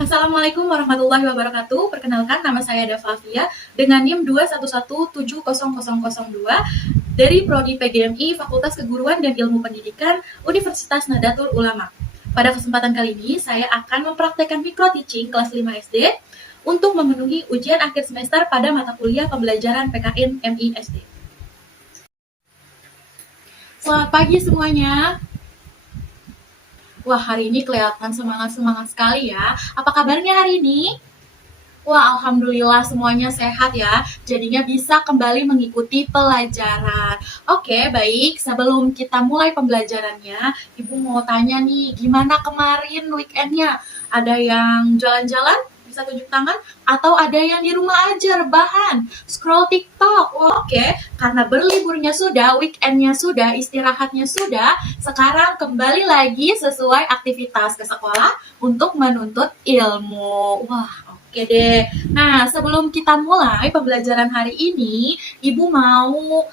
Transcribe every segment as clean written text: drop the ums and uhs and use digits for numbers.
Assalamualaikum warahmatullahi wabarakatuh. Perkenalkan, nama saya Davavia dengan NIM 211700002 dari Prodi PGMI Fakultas Keguruan dan Ilmu Pendidikan Universitas Nahdlatul Ulama. Pada kesempatan kali ini, saya akan mempraktekkan micro teaching kelas 5 SD untuk memenuhi ujian akhir semester pada mata kuliah pembelajaran PKN MI SD. Selamat pagi semuanya. Wah, hari ini kelihatan semangat-semangat sekali ya. Apa kabarnya hari ini? Wah, alhamdulillah semuanya sehat ya. Jadinya bisa kembali mengikuti pelajaran. Oke, baik. Sebelum kita mulai pembelajarannya, Ibu mau tanya nih, gimana kemarin weekendnya? Ada yang jalan-jalan? Bisa tunjuk tangan? Atau ada yang di rumah aja rebahan? Scroll TikTok? Oke, karena berliburnya sudah, weekendnya sudah, istirahatnya sudah, sekarang kembali lagi sesuai aktivitas ke sekolah untuk menuntut ilmu. Wah, oke deh. Nah, sebelum kita mulai pembelajaran hari ini, Ibu mau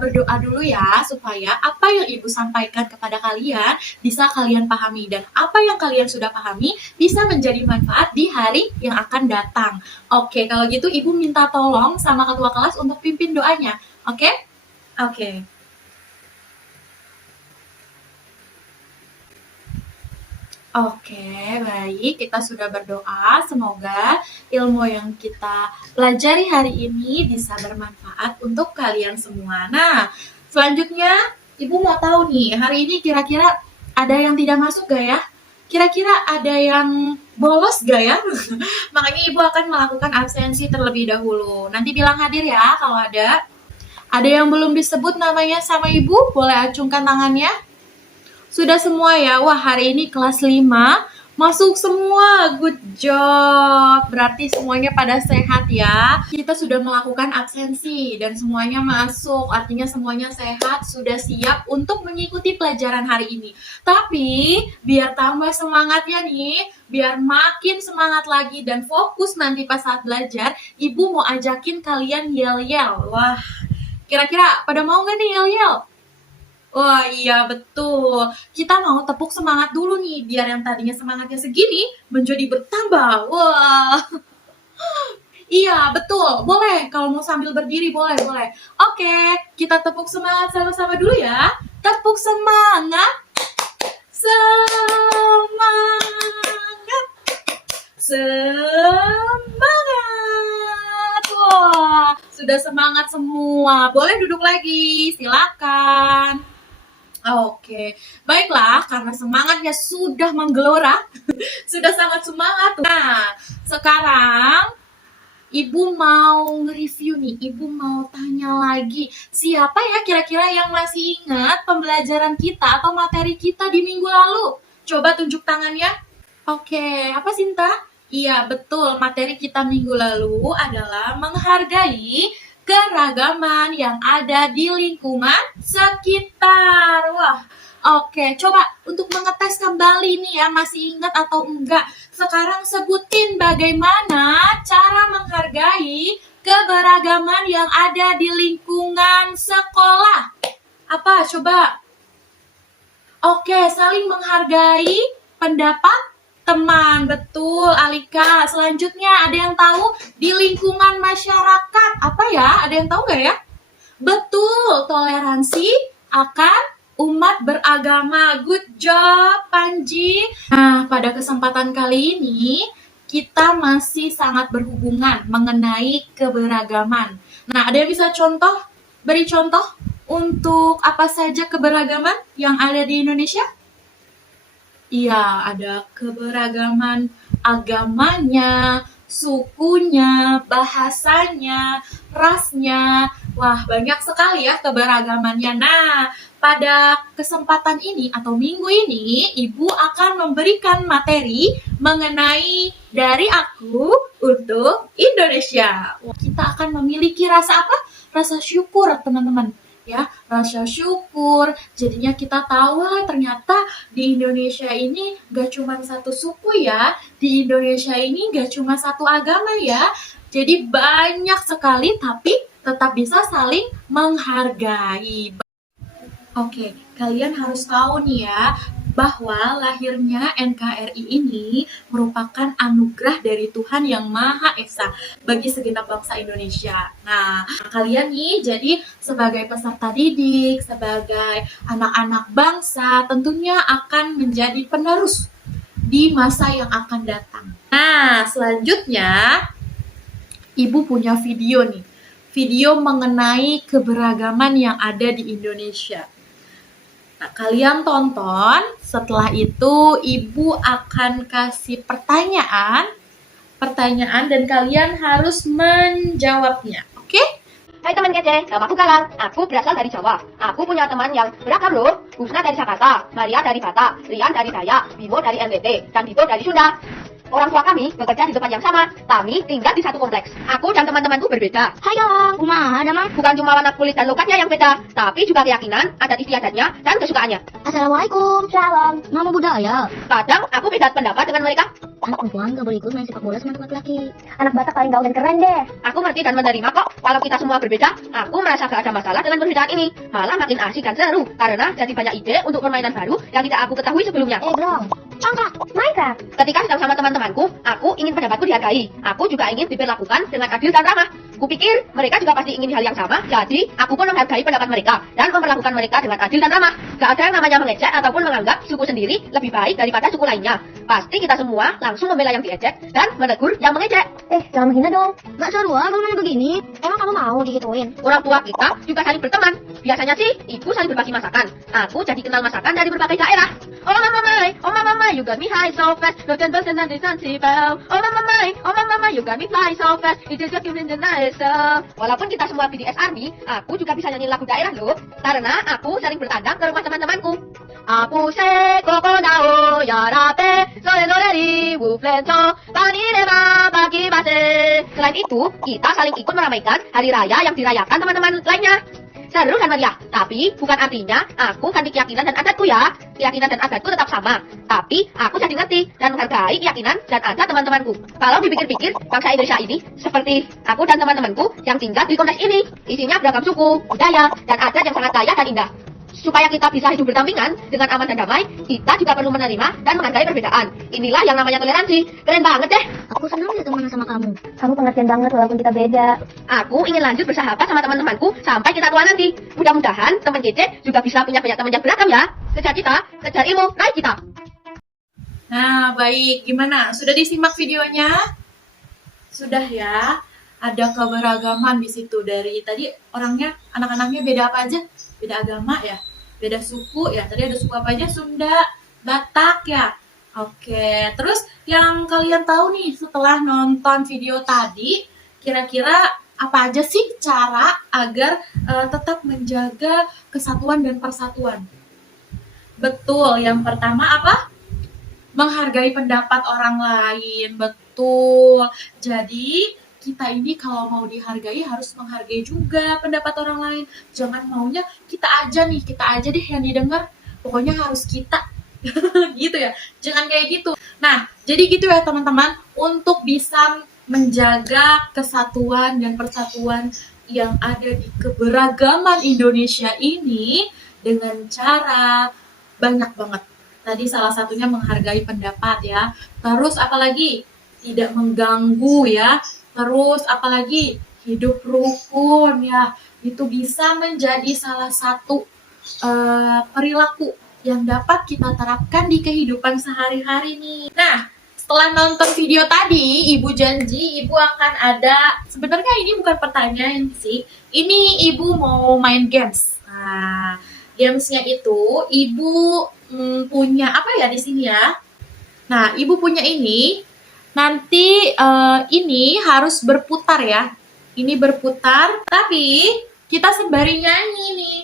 berdoa dulu ya, supaya apa yang Ibu sampaikan kepada kalian bisa kalian pahami, dan apa yang kalian sudah pahami bisa menjadi manfaat di hari yang akan datang. Oke, kalau gitu Ibu minta tolong sama ketua kelas untuk pimpin doanya. Oke? Oke. Oke, baik. Kita sudah berdoa. Semoga ilmu yang kita pelajari hari ini bisa bermanfaat untuk kalian semua. Nah, selanjutnya Ibu mau tahu nih, hari ini kira-kira ada yang tidak masuk gak ya? Kira-kira ada yang bolos gak ya? Makanya Ibu akan melakukan absensi terlebih dahulu. Nanti bilang hadir ya kalau ada. Ada yang belum disebut namanya sama Ibu? Boleh acungkan tangannya. Sudah semua ya? Wah, hari ini kelas 5 masuk semua. Good job. Berarti semuanya pada sehat ya. Kita sudah melakukan absensi dan semuanya masuk. Artinya semuanya sehat, sudah siap untuk mengikuti pelajaran hari ini. Tapi biar tambah semangatnya nih, biar makin semangat lagi dan fokus nanti pas saat belajar, Ibu mau ajakin kalian yel-yel. Wah, kira-kira pada mau nggak nih yel-yel? Wah, iya betul. Kita mau tepuk semangat dulu nih, biar yang tadinya semangatnya segini menjadi bertambah. Wah, iya betul. Boleh, kalau mau sambil berdiri boleh, boleh. Oke, kita tepuk semangat sama-sama dulu ya. Tepuk semangat. Semangat. Semangat. Wah, sudah semangat semua. Boleh duduk lagi, silakan. Oke, baiklah, karena semangatnya sudah menggelora, sudah sangat semangat. Nah, sekarang Ibu mau nge-review nih, Ibu mau tanya lagi, siapa ya kira-kira yang masih ingat pembelajaran kita atau materi kita di minggu lalu? Coba tunjuk tangannya. Oke, apa Sinta? Iya, betul. Materi kita minggu lalu adalah menghargai keragaman yang ada di lingkungan sekitar. Wah, oke. Coba untuk mengetes kembali nih ya, masih ingat atau enggak? Sekarang sebutin bagaimana cara menghargai keberagaman yang ada di lingkungan sekolah. Apa? Coba. Oke, saling menghargai pendapat teman. Betul, Alika. Selanjutnya, ada yang tahu di lingkungan masyarakat apa ya? Ada yang tahu nggak ya? Betul, toleransi akan umat beragama. Good job, Panji. Nah, pada kesempatan kali ini, kita masih sangat berhubungan mengenai keberagaman. Nah, ada yang bisa beri contoh untuk apa saja keberagaman yang ada di Indonesia? Iya, ada keberagaman agamanya, sukunya, bahasanya, rasnya. Wah, banyak sekali ya keberagamannya. Nah, pada kesempatan ini atau minggu ini, Ibu akan memberikan materi mengenai dari aku untuk Indonesia. Kita akan memiliki rasa apa? Rasa syukur, teman-teman. Ya, rasa syukur. Jadinya kita tahu ternyata di Indonesia ini gak cuma satu suku ya. Di Indonesia ini gak cuma satu agama ya. Jadi banyak sekali tapi tetap bisa saling menghargai. Oke, kalian harus tahu nih ya, bahwa lahirnya NKRI ini merupakan anugerah dari Tuhan Yang Maha Esa bagi segenap bangsa Indonesia. Nah, kalian nih jadi sebagai peserta didik, sebagai anak-anak bangsa tentunya akan menjadi penerus di masa yang akan datang. Nah, selanjutnya Ibu punya video nih. Video mengenai keberagaman yang ada di Indonesia. Nah, kalian tonton, setelah itu Ibu akan kasih pertanyaan dan kalian harus menjawabnya. Oke? Hai teman kece, nama aku Galang. Aku berasal dari Jawa. Aku punya teman yang beragam loh. Husna dari Jakarta, Maria dari Batak, Rian dari Dayak, Bimo dari NTT, dan Dito dari Sunda. Orang tua kami bekerja di tempat yang sama. Kami tinggal di satu kompleks. Aku dan teman-temanku berbeda. Hai Galang, kumaha ada mah? Bukan cuma warna kulit dan lokatnya yang beda, tapi juga keyakinan, adat istiadatnya, dan kesukaannya. Assalamualaikum. Salam. Nama budaya. Kadang aku beda pendapat dengan mereka. Anak perempuan gak boleh ikut main sepak bola sama anak laki-laki. Anak Batak paling gaul dan keren deh. Aku ngerti dan menerima kok. Walau kita semua berbeda, aku merasa gak ada masalah dengan perbedaan ini. Malah makin asik dan seru, karena jadi banyak ide untuk permainan baru yang tidak aku ketahui sebelumnya. Bro, contoh Minecraft. Ketika sedang sama teman-temanku, aku ingin pendapatku dihargai. Aku juga ingin diperlakukan dengan adil dan ramah. Kupikir mereka juga pasti ingin hal yang sama, jadi aku pun menghargai pendapat mereka dan memperlakukan mereka dengan adil dan ramah. Gak ada yang namanya mengejek ataupun menganggap suku sendiri lebih baik daripada suku lainnya. Pasti kita semua langsung membela yang diejek dan menegur yang mengejek. Jangan menghina dong. Gak seru kalau main begini. Emang kamu mau digituin? Orang tua kita juga saling berteman. Biasanya sih ibu saling berbagi masakan. Aku jadi kenal masakan dari berbagai daerah. Oh mama, you got me high so fast. No ten percent and sensible. Oh mama, you got me fly so fast. It is just in the night. Walaupun kita semua BDS Army, aku juga bisa nyanyi lagu daerah loh. Karena aku sering bertandang ke rumah teman-temanku. Aku se kokonao yarape sore noreri wuflenco panirema bagi base. Selain itu, kita saling ikut meramaikan hari raya yang dirayakan teman-teman lainnya. Seru kan Maria? Tapi bukan artinya aku ganti keyakinan dan adatku ya. Keyakinan dan adatku tetap sama. Tapi aku jadi ngerti dan menghargai keyakinan dan adat teman-temanku. Kalau dipikir-pikir, bangsa Indonesia ini seperti aku dan teman-temanku yang tinggal di kompleks ini. Isinya beragam suku, budaya, dan adat yang sangat kaya dan indah. Supaya kita bisa hidup berdampingan dengan aman dan damai, kita juga perlu menerima dan menghargai perbedaan. Inilah yang namanya toleransi. Keren banget deh. Aku senang bisa temenan sama kamu. Kamu pengertian banget walaupun kita beda. Aku ingin lanjut bersahabat sama teman-temanku sampai kita tua nanti. Mudah-mudahan teman kece juga bisa punya banyak teman yang beragam ya. Kejar kita, kejar ilmu, raih kita. Nah, baik. Gimana? Sudah disimak videonya? Sudah ya. Ada keberagaman di situ. Dari tadi orangnya, anak-anaknya beda apa aja? Beda agama ya? Beda suku ya? Tadi ada suku apa aja? Sunda, Batak ya? Oke. Terus yang kalian tahu nih setelah nonton video tadi, kira-kira apa aja sih cara agar tetap menjaga kesatuan dan persatuan? Betul. Yang pertama apa? Menghargai pendapat orang lain. Betul. Jadi kita ini kalau mau dihargai harus menghargai juga pendapat orang lain. Jangan maunya kita aja deh yang didengar. Pokoknya harus kita. Gitu ya. Jangan kayak gitu. Nah, jadi gitu ya teman-teman. Untuk bisa menjaga kesatuan dan persatuan yang ada di keberagaman Indonesia ini dengan cara banyak banget. Tadi salah satunya menghargai pendapat ya. Terus apalagi? Tidak mengganggu ya. Terus apalagi hidup rukun ya. Itu bisa menjadi salah satu perilaku yang dapat kita terapkan di kehidupan sehari-hari nih. Nah, setelah nonton video tadi, Ibu janji Ibu akan ada, sebenarnya ini bukan pertanyaan sih. Ini Ibu mau main games. Nah, gamesnya itu Ibu punya apa ya di sini ya? Nah, Ibu punya ini. Nanti ini harus berputar ya. Ini berputar, tapi kita sembari nyanyi nih.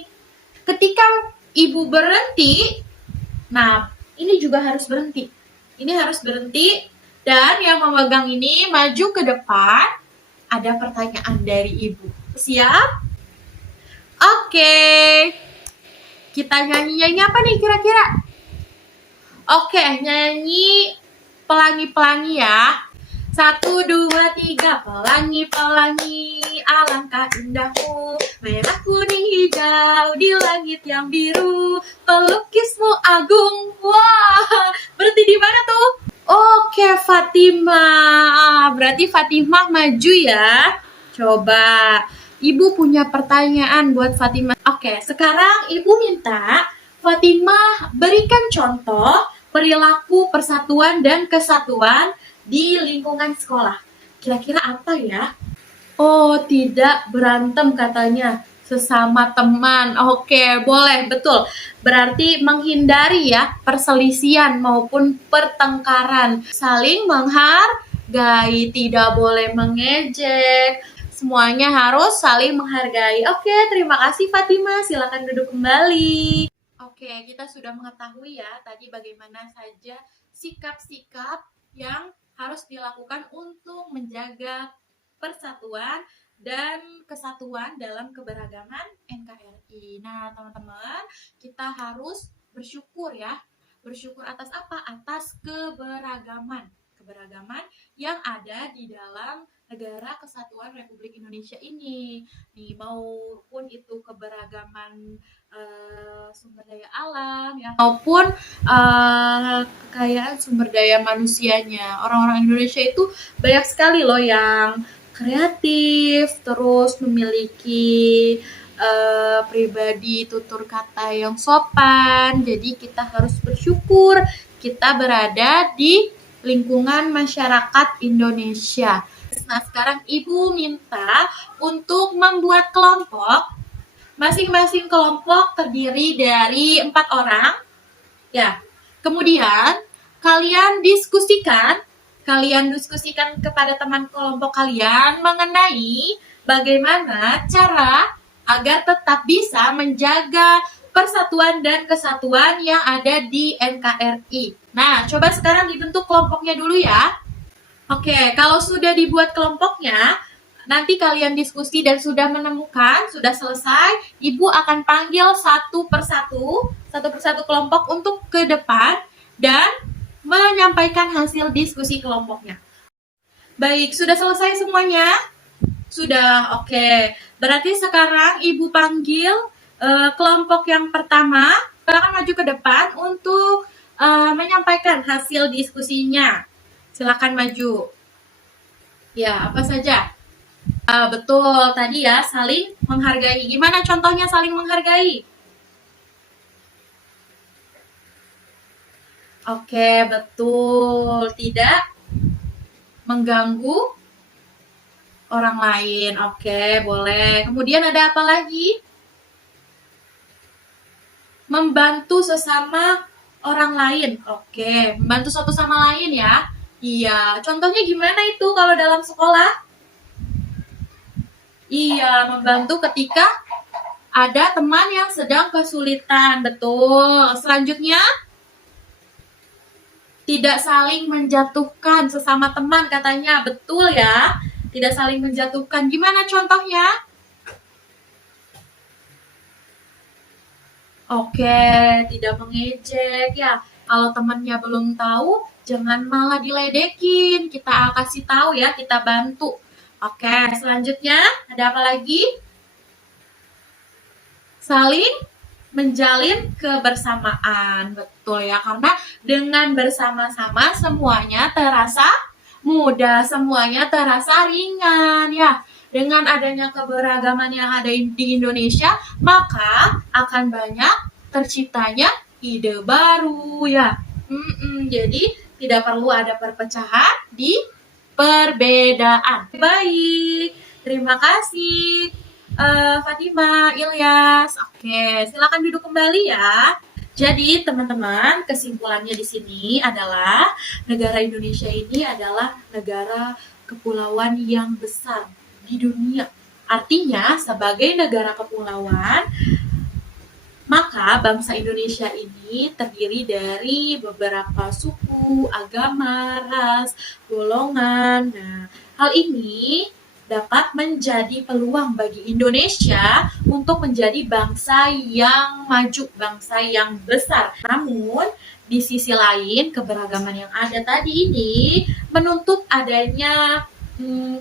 Ketika Ibu berhenti, nah ini juga harus berhenti. Ini harus berhenti dan yang memegang ini maju ke depan. Ada pertanyaan dari Ibu. Siap? Oke. Kita nyanyi apa nih kira-kira? Oke, nyanyi pelangi-pelangi ya. 1, 2, 3. Pelangi-pelangi, alangkah indahmu. Merah, kuning, hijau di langit yang biru, pelukismu agung. Wah, berarti di mana tuh? Oke, Fatimah. Berarti Fatimah maju ya. Coba, Ibu punya pertanyaan buat Fatimah. Oke, sekarang Ibu minta Fatimah berikan contoh perilaku persatuan dan kesatuan di lingkungan sekolah. Kira-kira apa ya? Oh, tidak berantem katanya. Sesama teman. Oke, boleh, betul. Berarti menghindari ya perselisihan maupun pertengkaran. Saling menghargai, tidak boleh mengejek. Semuanya harus saling menghargai. Oke, terima kasih Fatimah. Silakan duduk kembali. Oke, kita sudah mengetahui ya tadi bagaimana saja sikap-sikap yang harus dilakukan untuk menjaga persatuan dan kesatuan dalam keberagaman NKRI. Nah, teman-teman, kita harus bersyukur ya. Bersyukur atas apa? Atas keberagaman. Keberagaman yang ada di dalam negara kesatuan Republik Indonesia ini. Nih, maupun itu keberagaman sumber daya alam ya, maupun kekayaan sumber daya manusianya. Orang-orang Indonesia itu banyak sekali loh yang kreatif, terus memiliki pribadi tutur kata yang sopan. Jadi kita harus bersyukur kita berada di lingkungan masyarakat Indonesia. Nah, sekarang Ibu minta untuk membuat kelompok. Masing-masing kelompok terdiri dari 4 orang. Ya. Kemudian kalian diskusikan kepada teman kelompok kalian mengenai bagaimana cara agar tetap bisa menjaga persatuan dan kesatuan yang ada di NKRI. Nah, coba sekarang dibentuk kelompoknya dulu ya. Oke, kalau sudah dibuat kelompoknya, nanti kalian diskusi dan sudah menemukan, sudah selesai, Ibu akan panggil satu persatu kelompok untuk ke depan dan menyampaikan hasil diskusi kelompoknya. Baik, sudah selesai semuanya? Sudah, oke. Berarti sekarang Ibu panggil kelompok yang pertama, silakan maju ke depan untuk menyampaikan hasil diskusinya. Silakan maju. Ya, apa saja? Betul, tadi ya, saling menghargai. Gimana contohnya saling menghargai? Oke, betul. Tidak mengganggu orang lain. Oke, boleh. Kemudian ada apa lagi? Membantu sesama orang lain. Oke, membantu satu sama lain ya. Iya, contohnya gimana itu kalau dalam sekolah? Iya, membantu ketika ada teman yang sedang kesulitan. Betul. Selanjutnya, tidak saling menjatuhkan sesama teman katanya. Betul ya, tidak saling menjatuhkan. Gimana contohnya? Oke, tidak mengejek ya. Kalau temannya belum tahu, jangan malah diledekin. Kita kasih tahu ya, kita bantu. Oke, selanjutnya ada apa lagi? Saling menjalin kebersamaan. Betul ya, karena dengan bersama-sama semuanya terasa mudah, semuanya terasa ringan ya. Dengan adanya keberagaman yang ada di Indonesia, maka akan banyak terciptanya ide baru ya. Jadi tidak perlu ada perpecahan di perbedaan. Baik, terima kasih. Fatimah, Ilyas. Oke, silakan duduk kembali ya. Jadi, teman-teman, kesimpulannya di sini adalah negara Indonesia ini adalah negara kepulauan yang besar di dunia. Artinya, sebagai negara kepulauan, maka bangsa Indonesia ini terdiri dari beberapa suku, agama, ras, golongan. Nah, hal ini dapat menjadi peluang bagi Indonesia untuk menjadi bangsa yang maju, bangsa yang besar. Namun, di sisi lain, keberagaman yang ada tadi ini menuntut adanya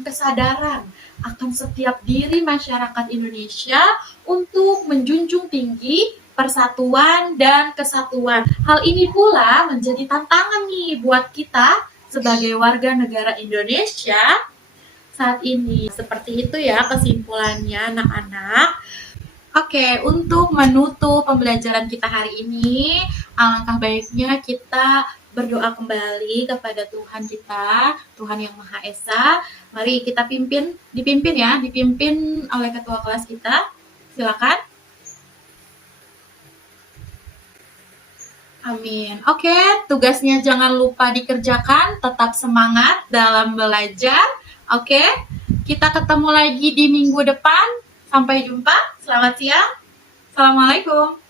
kesadaran akan setiap diri masyarakat Indonesia untuk menjunjung tinggi persatuan dan kesatuan. Hal ini pula menjadi tantangan nih buat kita sebagai warga negara Indonesia saat ini. Seperti itu ya kesimpulannya anak-anak. Oke, untuk menutup pembelajaran kita hari ini, alangkah baiknya kita berdoa kembali kepada Tuhan kita, Tuhan yang Maha Esa. Mari kita dipimpin oleh ketua kelas kita. Silakan. Amin. Oke, tugasnya jangan lupa dikerjakan, tetap semangat dalam belajar. Oke, kita ketemu lagi di minggu depan. Sampai jumpa. Selamat siang. Assalamualaikum.